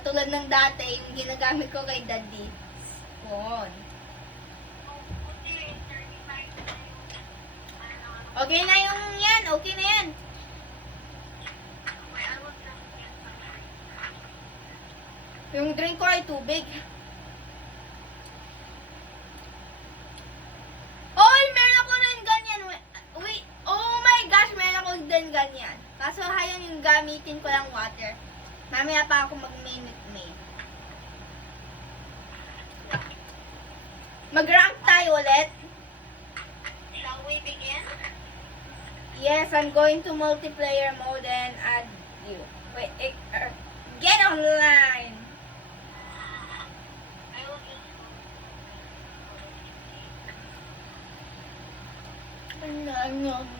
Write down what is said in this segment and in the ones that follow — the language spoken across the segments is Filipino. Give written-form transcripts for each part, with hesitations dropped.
Katulad ng dati, yung ginagamit ko kay Daddy. Spoon. Okay na yung yan. Okay na yan. Yung drink ko ay tubig. Oy, meron ako rin ganyan. Wait, oh my gosh, meron ako din ganyan. Kaso hayan yung gamitin ko lang water. Mamaya pa ako mag-minute. Mag-rank tayo ulit. Shall we begin? Yes, I'm going to multiplayer mode and add you. Wait, get online. I will just... Nom.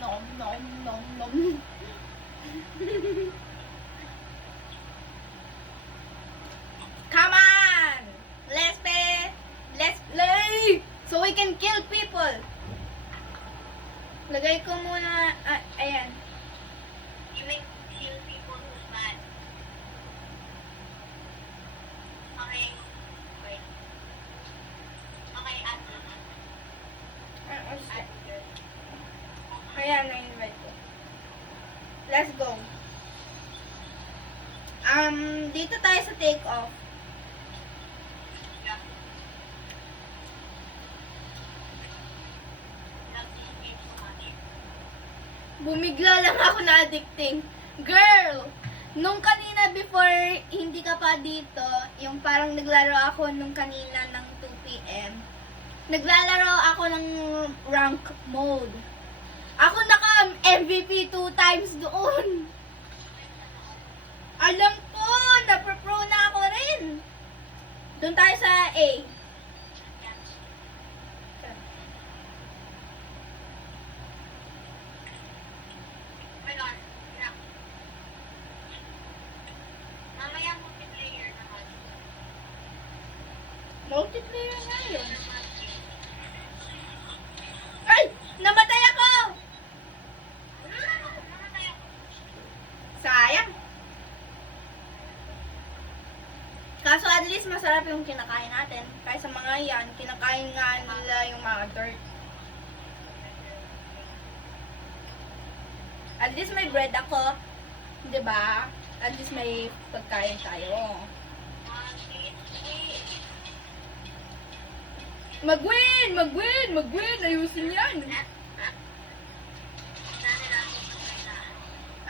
Come on! Let's play! So we can kill people! Lagay ko muna, ayan. You make kill people who's mad. Okay. Wait. Okay, add them. Add them. Ayan, na-invite ko. Let's go. Dito tayo sa take off. Yeah. Love this game so much. Bumigla lang ako na addicting. Girl! Nung kanina before hindi ka pa dito, yung parang naglaro ako nung kanina ng 2 PM. Naglalaro ako ng rank mode. Ako naka-MVP 2 times doon. Alam ko, napro-pro na ako rin. Doon tayo sa A. Oh my God. Yeah. Mamaya multiplayer naman. Multiplayer nga yun. Ay! Namatay ako! Namatay ako. Sayang. Kaso at least masarap yung kinakain natin. Kaysa mga yan, kinakain nga nila yung mga dirt. At least may bread ako. Diba? At least may pagkain tayo. Mag-win! Ayusin yan!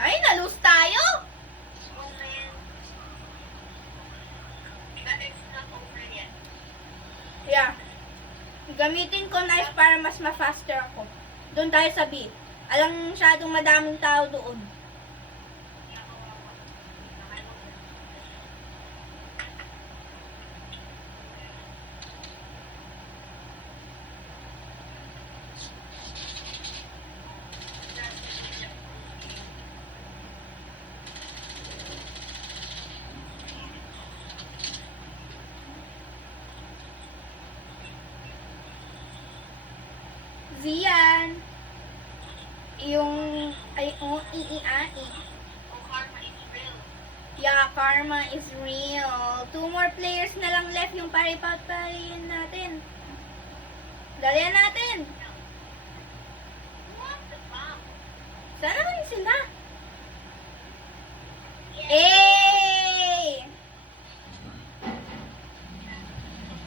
Ay, nalus tayo! Yeah. Gamitin ko knife para mas ma-faster ako. Doon tayo sa B. Alang masyadong madaming tao doon. Zian. Yung, ay, oh, i-i-a-i. Oh, karma is real. Yeah, karma is real. 2 more players na lang left yung pare-patayin natin. Dalian natin. What the fuck? Sana rin sila. Yes. Hey!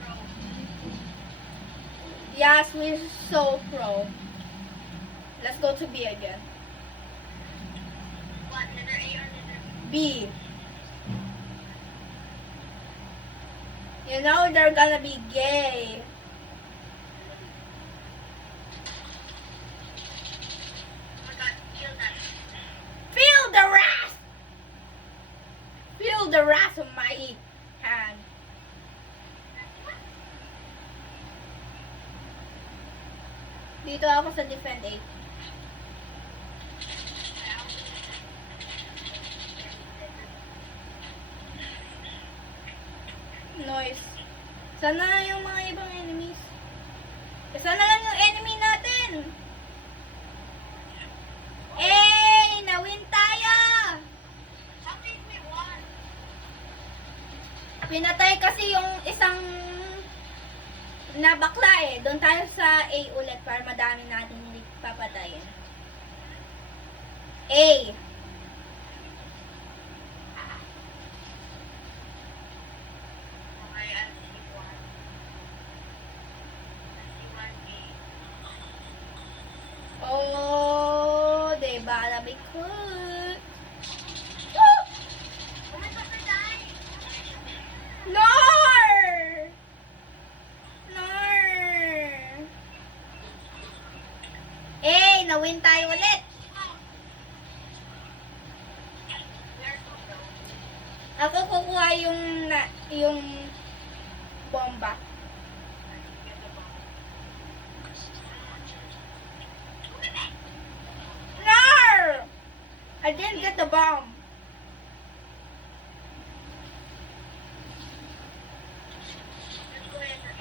Bro. Yes, we're so pro. Let's go to B again. What, letter A or letter B. B? You know they're gonna be gay. Oh my God, kill that. Feel the wrath! Feel the wrath of my hand. Dito ako sa defend 8. Noise. Sana yung mga ibang enemies. Sana lang yung enemy natin. Eh, na-win tayo! How did we won? Pinatay kasi yung isang na bakla eh. Doon tayo sa A ulit para madami natin hindi papatayin. A. Okay, I'll see one. I'll see one game. Oh, diba? Labi ko. Oh my God, I died! Nar! Nar! Eh, na-win tayo ulit. Where's the girl? Ako kukuha yung bomba. Get the bomb. Nar! I didn't get the bomb. Let's go ahead and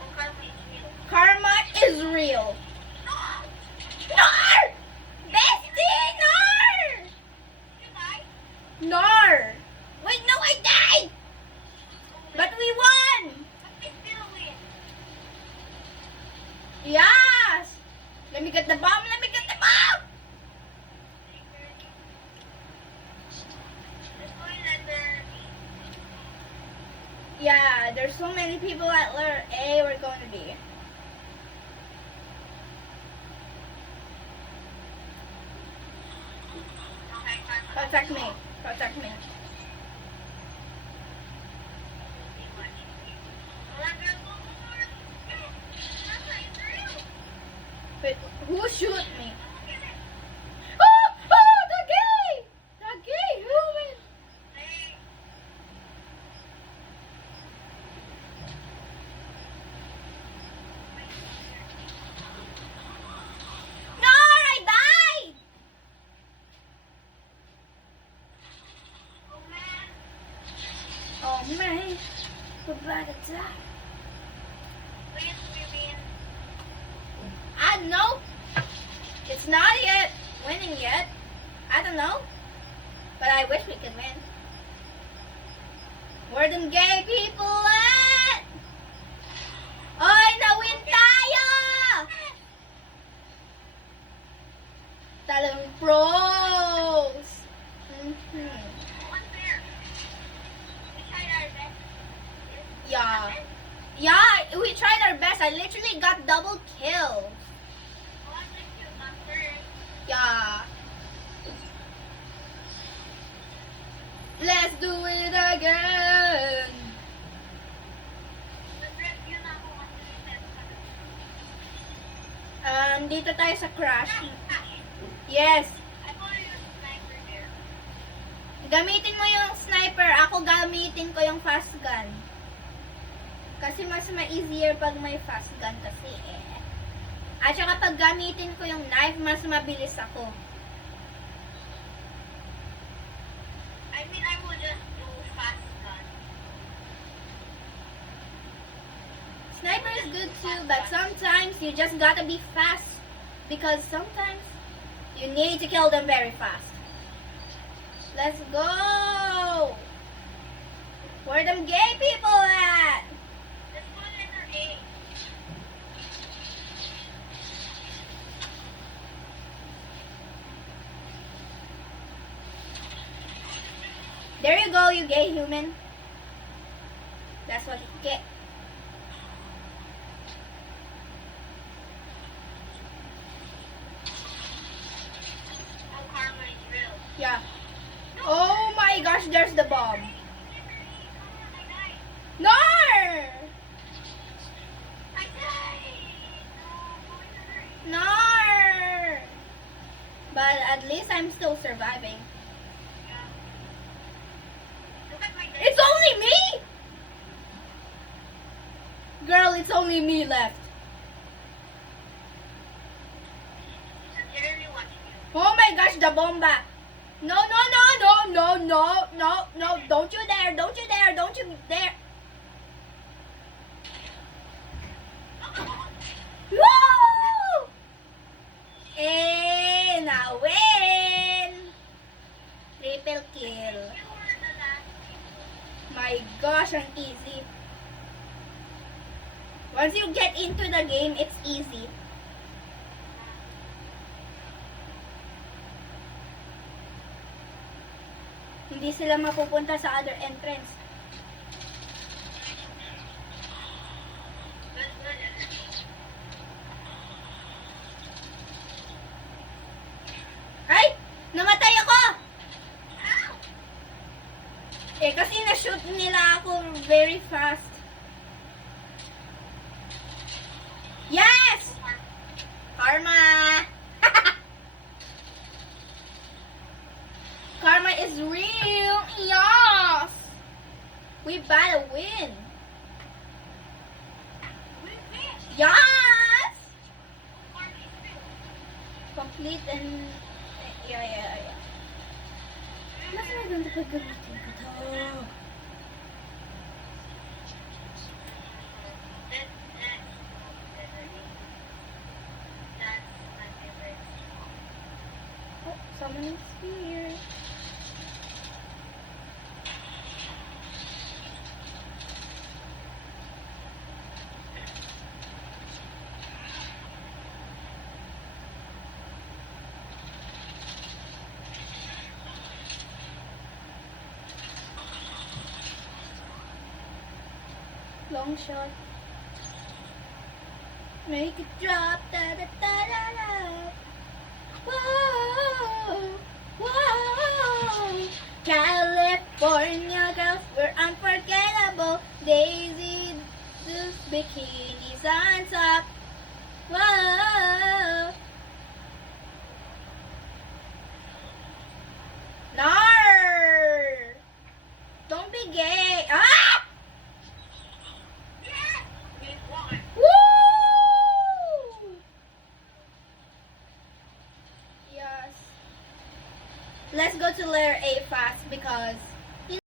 Oh, Karma is real. Karma is real. Nar! Bestie! Nar! You died? Nar! Wait, no, I died! But we won! But they still win. Yes! Let me get the bomb, let me get the bomb! Let's go in under B. Yeah, there's so many people at letter A we're going to be. Okay, Karma. Protect me. Protect me. Wait, who shoot me? Oh! Oh! The gay! The gay human! No! I died! Oh man! We're about to die. I don't know. It's not yet winning yet. I don't know. But I wish we could win. Where them gay people at? Oy, na-win tayo! Talagang pros! Mhm. Yeah. Yeah, we tried our best. I literally got double kills. Yeah. Let's do it again. Dito tayo sa crash. Yes. Gamitin mo yung sniper. Ako gamitin ko yung fast gun. Kasi mas ma-easier pag may fast gun kasi eh. At saka pag gamitin ko yung knife, mas mabilis ako. I mean, I will just do fast gun. Sniper is good too, but sometimes you just gotta be fast. Because sometimes you need to kill them very fast. Let's go! Where them gay people at? Let's go letter A. There you go, you gay human. That's what you get. Oh, karma is real. Yeah. Oh my gosh, there's the bomb. No! I died. No! But at least I'm still surviving. Yeah. Look at my It's only me! Girl, it's only me left. I'm literally watching you. Oh my gosh, the bomba. No, no, no, no, no, no, no, no. Don't you dare, don't you dare, don't you dare. my gosh, ang easy. Once you get into the game, it's easy. Hindi sila mapupunta sa other entrance. Ay! Namatay ako! Eh, kasi na-shoot nila ako very fast. Yes! Karma! Karma is real! Yes! We better win! Yes! Complete and... Yeah. Mas maganda pag gamitin ko to. Oh, someone is here. Long shot. Make it drop. Da da da da da. Whoa, whoa. California girls, we're unforgettable. Daisy, those bikinis on top. Whoa. Nar. Don't be gay. Ah! Woo! Yes. Let's go to layer A fast because